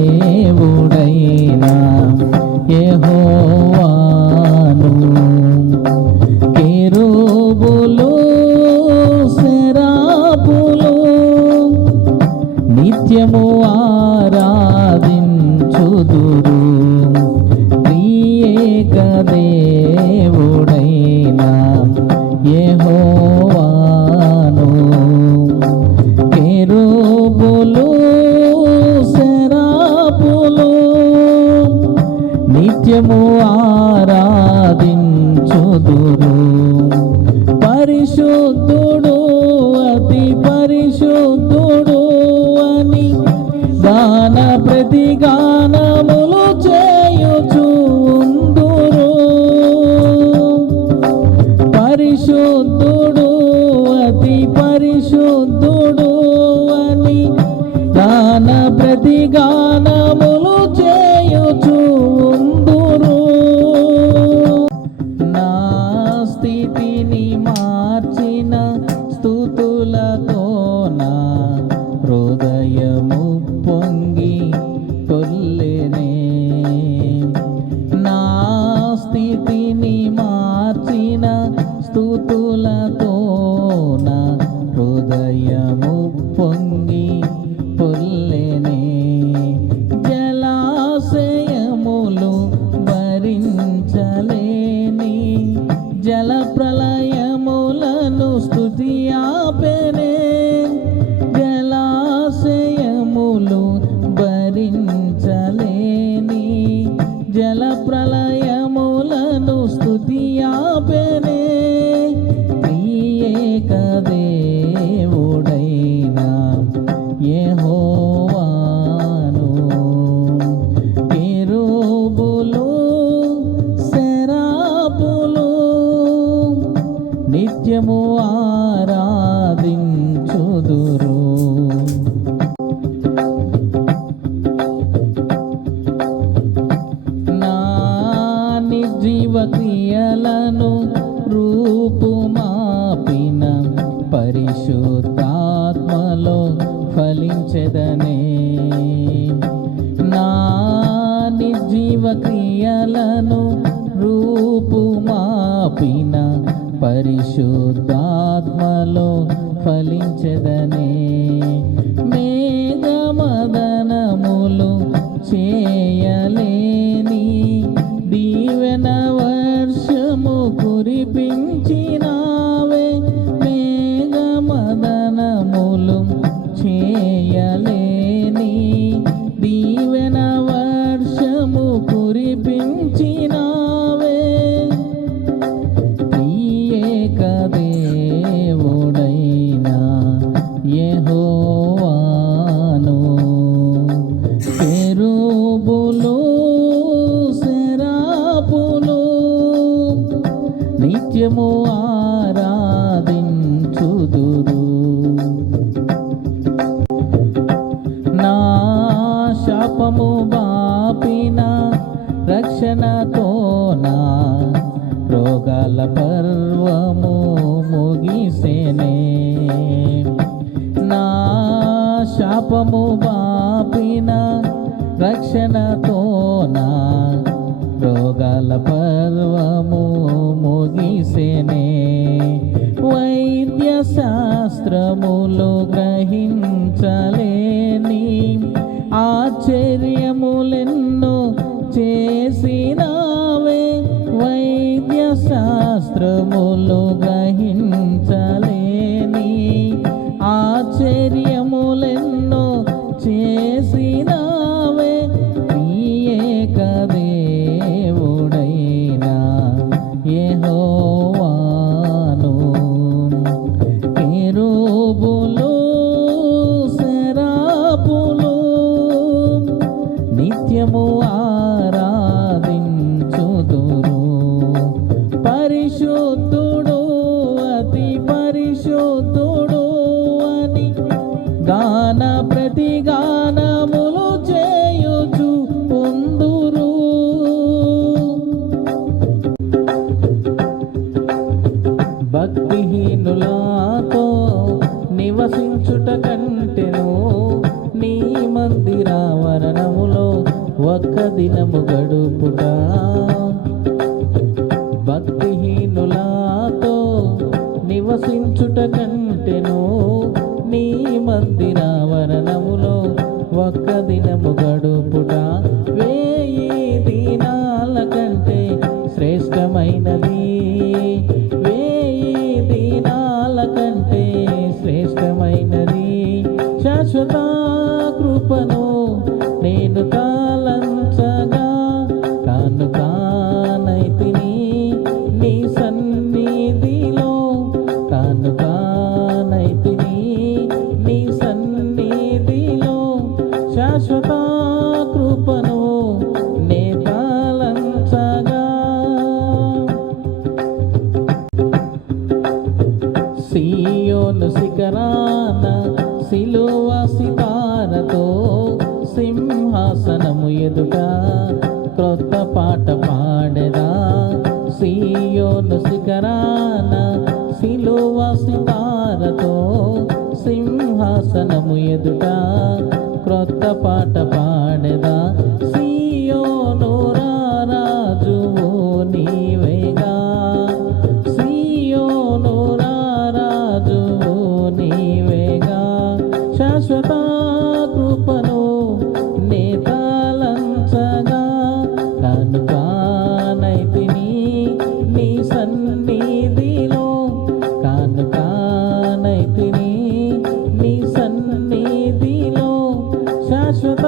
దేవుడైనా యెహోవాను కెరూబులు సెరాపులు నిత్యము ఆరాధించుదురు త్రియేక దేవుడైనా యెహోవాను కెరూబులు సెరాపులు నిత్యము ఆరాధించుదురు పరిశుద్ధుడు అతి పరిశుద్ధుడు అని గాన ప్రతిగానములు చేయుచుందురు పరిశుద్ధుడు అతి పరిశుద్ధుడు అని గాన ప్రతిగానములు చేయుచుందురు నా స్థితిని మార్చిన స్తుతులతో నా హృదయము పొంగి కొల్లెనే నా స్థితిని మార్చిన స్తుతులతో నా హృదయము పొంగి కొల్లెనే జలాశయములు భరించలేని జల ప్రళయములను స్తుతి ఆపెనే జలాశయములు భరించలేని జల ప్రళయములను స్తుతి ఆపెనే త్రియేక దేవుడైనా యెహోవాను కెరూబులు సెరాపులు నిత్యము ఆరాధించుదురు నా నిర్జీవ క్రియలను రూపుమాపిన పరిశుద్ధాత్మలో ఫలించెదనే నా నిర్జీవ క్రియలను రూపుమాపిన పరిశుద్ధాత్మలో ఫలించెదనే మేఘమదనములు చేయలేని దీవెన వర్షము కురిపించినావే మేఘమదనములు చేయలేని దీవెన వర్షము కురిపించినావే త్రియేక దేవుడైనా యెహోవాను కెరూబులు సెరాపులు నిత్యము ఆరాధించుదురు నా శాపము బాపిన రక్షణతో నా రోగాల పర్వము ముగిసెనే నా శాపము బాపిన రక్షణతో నా రోగాల పర్వము ముగిసెనే వైద్య శాస్త్రములు గ్రహించలేని ఆశ్చర్యములెన్నో చేసినావే వైద్య శాస్త్రములు గ్రహించలేని ఆశ్చర్యములెన్నో చేసినావే త్రియేక దేవుడైనా యెహోవాను కెరూబులు సెరాపులు నిత్యము ఆరాధించుదురు పరిశుద్ధుడు అతి పరిశుద్ధుడు అని గాన ప్రతిగానములు చేయుచు పొందురు భక్తిహీనులతో నివసించుట కంటెను నీ మందిరం ఒక్క దినము గడుపుట భక్తిహీనులాతో నివసించుట కంటెను నీ మందిరావరణములో ఒక్క దినము గడుపుట 1000 దినాల కంటే శ్రేష్టమైనది 1000 దినాల కంటే శ్రేష్టమైనది శాశ్వత కృపను నేను తాళంచగా కానుకానైతిని నీ సన్నిధిలో కానుకానైతిని నీ సన్నిధిలో శాశ్వత కృపను నే తాళంచగా సీయోను శిఖరాన సిలువ సితారతో సింహాసనము ఎదుట క్రొత్త పాట పాడెదా సీయోను శిఖరాన సిలువ సితారతో సింహాసనము ఎదుట క్రొత్త పాట పాడెదా సీయోను రాజువు నీవేగా సీయోను రాజువు నీవేగా శాశ్వత కృపను నే తాళంచగా కానుకానైతిని నీ సన్నిధిలో కానుకానైతిని నీ సన్నిధిలో శాశ్వత